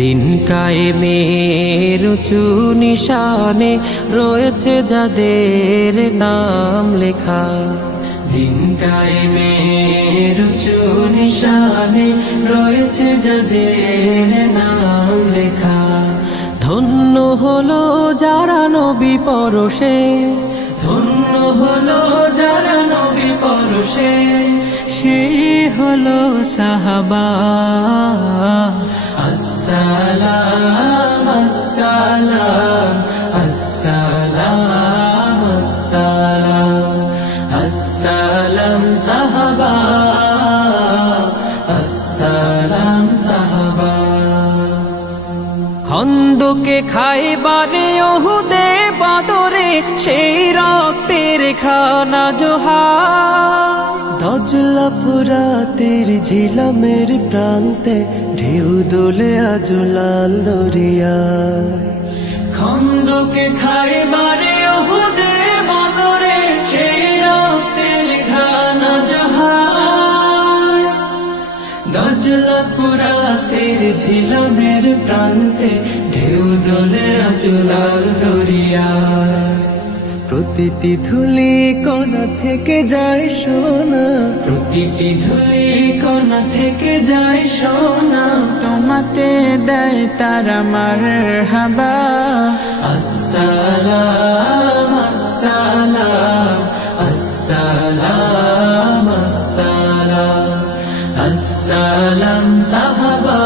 দিন কায়েমের উঁচু নিশানে রয়েছে যাদের নাম লেখা। দিন কায়েমের উঁচু নিশানে রয়েছে যাদের নাম লেখা। ধন্য হলো যারা নবী পরশে, ধন্য হলো যারা নবী পরশে, সে হলো সাহাবা। আসসালাম আসসালাম আসসালাম আসসালাম আসসালাম সাহাবা, আসসালাম সাহাবা। খন্দকে খাইবারে ওহুদে বদরে সেই রক্তের খানা জোহার। দজলা ফুরাতের ঝিলামের প্রান্তে ঢেউ দোলে আজ লাল দরিয়ায়। খন্দকে খাইবারে ওহুদে বদরে সেই রক্তের খানা জোহার। দজলা ফুরাতের ঝিলামের প্রান্তে ঢেউ দোলে আজ লাল দরিয়ায়। প্রতিটি ধুলি কণা থেকে যায় সোনা, প্রতিটি ধুলি কণা থেকে যায় সোনা। তোমাতে দেয় তারা মারহাবা। আসসালাম আসসালাম আসসালাম আসসালাম আসসালাম সাহাবা,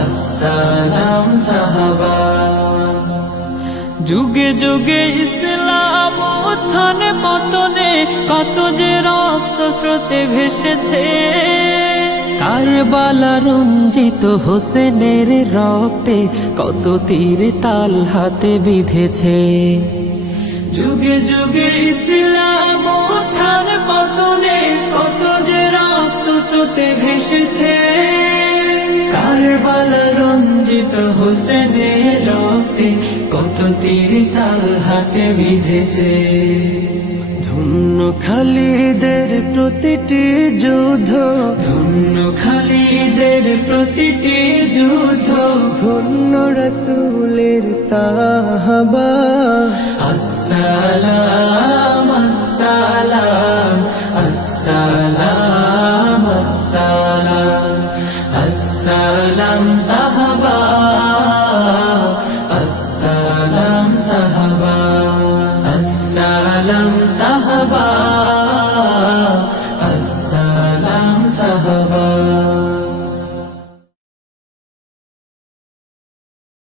আসসালাম সাহাবা। যুগে যুগে ইসলাম উত্থানে পতনে কত যে রক্ত স্রোতে ভেসেছে। কারবালা রঞ্জিত হোসেনের রক্তে কত তীর তাল হাতে বিঁধেছে। যুগে যুগে ইসলাম উত্থান পতনে কত যে রক্ত স্রোতে ভেসেছে। কারবালা রঞ্জিত হোসেনের রক্তে কত তীর তাল হাতে বিঁধেছে। ধন্য খালিদের প্রতিটি যুদ্ধ, ধন্য খালিদের প্রতিটি যুদ্ধ, ধন্য রাসূলের সাহাবা। আসসালাম আসসালাম আসসালাম আসসালাম আসসালাম সাহাবা, আসসালাম সাহাবা, আসসালাম সাহাবা।